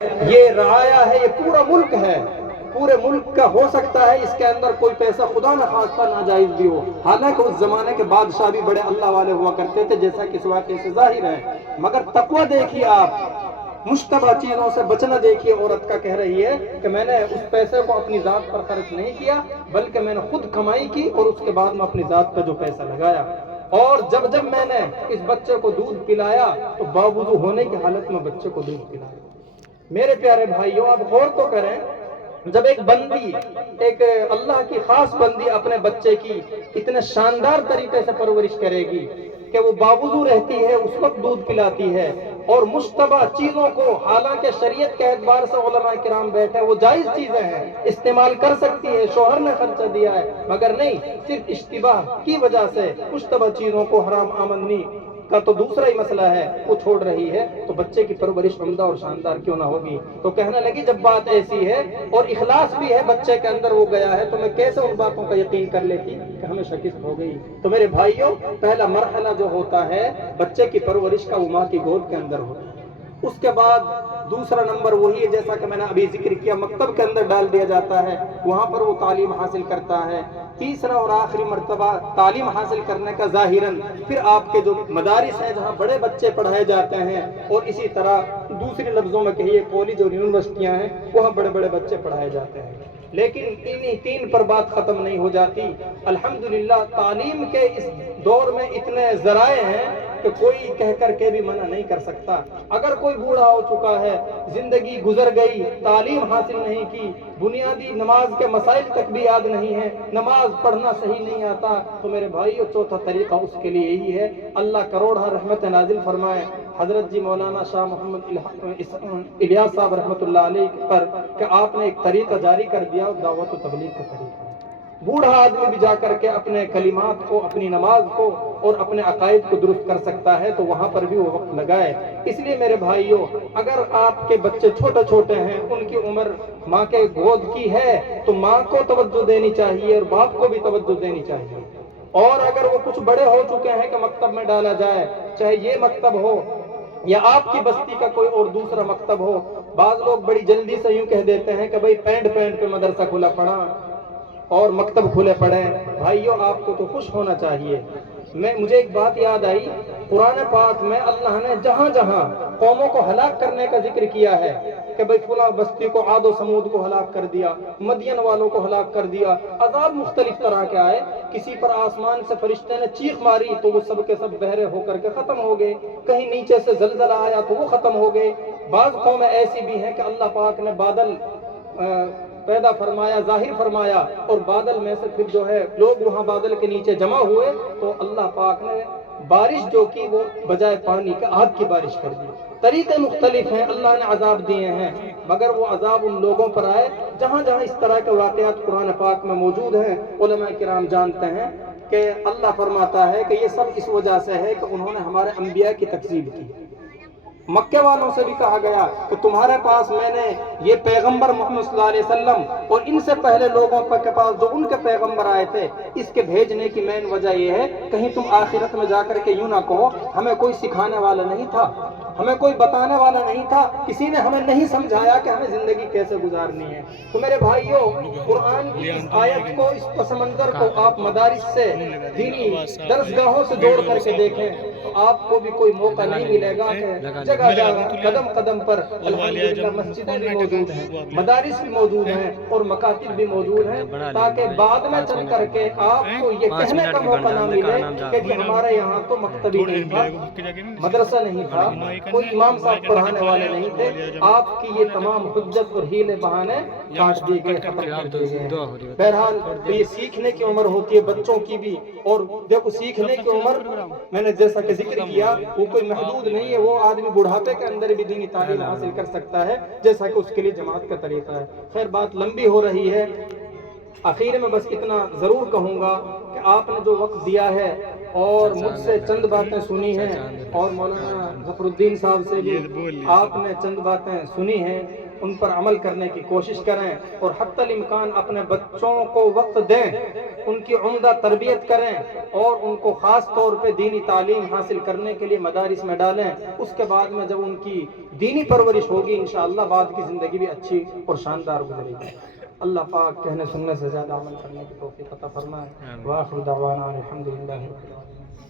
یہ رعایا ہے، یہ پورا ملک ہے، پورے ملک کا ہو سکتا ہے اس کے اندر کوئی پیسہ خدا نہ خواستہ ناجائز بھی ہو، حالانکہ اس زمانے کے بادشاہ بھی بڑے اللہ والے ہوا کرتے تھے جیسا کہ اس واقعے سے ظاہر ہے، مگر تقوی دیکھیے آپ، مشتبہ چیزوں سے بچنا دیکھیے۔ عورت کا کہہ رہی ہے کہ میں نے اس پیسے کو اپنی ذات پر خرچ نہیں کیا، بلکہ میں نے خود کمائی کی اور اس کے بعد میں اپنی ذات پہ جو پیسہ لگایا، اور جب میں نے اس بچے کو دودھ پلایا تو باوضو ہونے کی حالت میں بچے کو دودھ پلایا۔ میرے پیارے بھائیوں، آپ غور تو کریں، جب ایک بندی، ایک اللہ کی خاص بندی اپنے بچے کی اتنے شاندار طریقے سے پرورش کرے گی کہ وہ باوضو رہتی ہے، اس وقت دودھ پلاتی ہے، اور مشتبہ چیزوں کو، حالانکہ شریعت کے اعتبار سے علماء کرام بیٹھے وہ جائز چیزیں ہیں، استعمال کر سکتی ہے، شوہر نے خرچہ دیا ہے، مگر نہیں، صرف اشتباہ کی وجہ سے مشتبہ چیزوں کو حرام آمدنی کا تو دوسرا ہی مسئلہ ہے وہ چھوڑ رہی ہے، تو بچے کی پرورش عمدہ اور شاندار کیوں نہ ہوگی؟ تو کہنے لگی جب بات ایسی ہے اور اخلاص بھی ہے بچے کے اندر وہ گیا ہے، تو میں کیسے ان باتوں کا یقین کر لیتی کہ ہمیں شکست ہو گئی؟ تو میرے بھائیوں، پہلا مرحلہ جو ہوتا ہے بچے کی پرورش کا، وہ ماں کی گود کے اندر ہوتا ہے۔ اس کے بعد دوسرا نمبر وہی ہے جیسا کہ میں نے ابھی ذکر کیا، مکتب کے اندر ڈال دیا جاتا ہے، وہاں پر وہ تعلیم حاصل کرتا ہے۔ تیسرا اور آخری مرتبہ تعلیم حاصل کرنے کا ظاہراً پھر آپ کے جو مدارس ہیں جہاں بڑے بچے پڑھائے جاتے ہیں، اور اسی طرح دوسرے لفظوں میں کہیے کالج اور یونیورسٹیاں ہیں، وہاں بڑے بڑے بچے پڑھائے جاتے ہیں۔ لیکن انہی تین پر بات ختم نہیں ہو جاتی۔ الحمدللہ تعلیم کے اس دور میں اتنے ذرائع ہیں کہ کوئی کہہ کر کے بھی منع نہیں کر سکتا۔ اگر کوئی بوڑھا ہو چکا ہے، زندگی گزر گئی، تعلیم حاصل نہیں کی، بنیادی نماز کے مسائل تک بھی یاد نہیں ہے، نماز پڑھنا صحیح نہیں آتا، تو میرے بھائیو چوتھا طریقہ اس کے لیے یہی ہے، اللہ کروڑہ رحمت نازل فرمائے حضرت جی مولانا شاہ محمد الیاس صاحب رحمۃ اللہ علیہ پر، کہ آپ نے ایک طریقہ جاری کر دیا، دعوت و تبلیغ کا طریقہ۔ بوڑھا آدمی بھی جا کر کے اپنے کلمات کو، اپنی نماز کو اور اپنے عقائد کو درست کر سکتا ہے، تو وہاں پر بھی وہ وقت لگائے۔ اس لیے میرے بھائیوں، اگر آپ کے بچے چھوٹے چھوٹے ہیں، ان کی عمر ماں کے گود کی ہے، تو ماں کو توجہ دینی چاہیے اور باپ کو بھی توجہ دینی چاہیے۔ اور اگر وہ کچھ بڑے ہو چکے ہیں کہ مکتب میں ڈالا جائے، چاہے یہ مکتب ہو یا آپ کی بستی کا کوئی اور دوسرا مکتب ہو، بعض لوگ بڑی جلدی سے یوں کہہ دیتے ہیں کہ بھئی پینٹ پہ مدرسہ کھلا پڑا اور مکتب کھلے پڑے۔ بھائیوں، آپ کو تو خوش ہونا چاہیے۔ مجھے ایک بات یاد آئی، قرآن پاک میں اللہ نے جہاں جہاں قوموں کو ہلاک کرنے کا ذکر کیا ہے کہ بھئی فلاں بستی کو، عاد و سمود کو ہلاک کر دیا، مدین والوں کو ہلاک کر دیا، عذاب مختلف طرح کے آئے، کسی پر آسمان سے فرشتے نے چیخ ماری تو وہ سب کے سب بہرے ہو کر کے ختم ہو گئے، کہیں نیچے سے زلزلہ آیا تو وہ ختم ہو گئے۔ بعض قومیں ایسی بھی ہیں کہ اللہ پاک نے بادل پیدا فرمایا، ظاہر فرمایا، اور بادل میں سے پھر جو ہے لوگ وہاں بادل کے نیچے جمع ہوئے تو اللہ پاک نے بارش جو کی وہ بجائے پانی کے آگ کی بارش کر دی۔ طریقے مختلف ہیں، اللہ نے عذاب دیے ہیں، مگر وہ عذاب ان لوگوں پر آئے جہاں جہاں اس طرح کے واقعات قرآن پاک میں موجود ہیں۔ علماء کرام جانتے ہیں کہ اللہ فرماتا ہے کہ یہ سب اس وجہ سے ہے کہ انہوں نے ہمارے انبیاء کی تکذیب کی۔ مکے والوں سے بھی کہا گیا کہ تمہارے پاس میں نے یہ پیغمبر محمد صلی اللہ علیہ وسلم اور ان سے پہلے لوگوں کے پاس جو ان کے پیغمبر آئے تھے، اس کے بھیجنے کی مین وجہ یہ ہے کہیں تم آخرت میں جا کر کے یوں نہ کہو ہمیں کوئی سکھانے والا نہیں تھا، ہمیں کوئی بتانے والا نہیں تھا، کسی نے ہمیں نہیں سمجھایا کہ ہمیں زندگی کیسے گزارنی ہے۔ تو میرے بھائیوں، قرآن کی اس آیت کو، اس پس منظر کو آپ مدارس سے، دینی درسگاہوں سے جوڑ کر کے دیکھیں تو آپ کو بھی کوئی موقع نہیں ملے گا کہ جگہ جگہ قدم قدم پر الحمدللہ مسجدیں بھی موجود ہیں، مدارس بھی موجود ہیں اور مکاتب بھی موجود ہیں، تاکہ بعد میں چل کر کے آپ کو یہ کہنے کا موقع نہ ملے کہ جی ہمارے یہاں تو مکتبی نہیں تھا، مدرسہ نہیں تھا، کوئی امام صاحب پڑھانے والے نہیں تھے، آپ کی یہ تمام حجت اور ہیلے بہانے کاٹ دیے گئے، ختم کر دیے گئے۔ بہرحال تو یہ سیکھنے کی عمر ہوتی ہے بچوں کی بھی، اور دیکھو سیکھنے کی عمر میں نے جیسا کہ ذکر کیا وہ کوئی محدود نہیں ہے، وہ آدمی بڑھاپے کے اندر بھی دینی تعلیم حاصل کر سکتا ہے، جیسا کہ اس کے لیے جماعت کا طریقہ ہے۔ خیر بات لمبی ہو رہی ہے، آخر میں بس اتنا ضرور کہوں گا کہ آپ نے جو وقت دیا ہے اور مجھ سے چند باتیں سنی ہیں، اور مولانا ظفر الدین صاحب سے بھی آپ نے چند باتیں سنی ہیں، ان پر عمل کرنے کی کوشش کریں اور حتی الامکان اپنے بچوں کو وقت دیں، ان کی عمدہ تربیت کریں اور ان کو خاص طور پہ دینی تعلیم حاصل کرنے کے لیے مدارس میں ڈالیں۔ اس کے بعد میں جب ان کی دینی پرورش ہوگی انشاءاللہ بعد کی زندگی بھی اچھی اور شاندار گزرے گی۔ اللہ پاک کہنے سننے سے زیادہ عمل کرنے کی توفیق عطا فرمائے۔ وآخر دعوانا الحمدللہ رب العالمین۔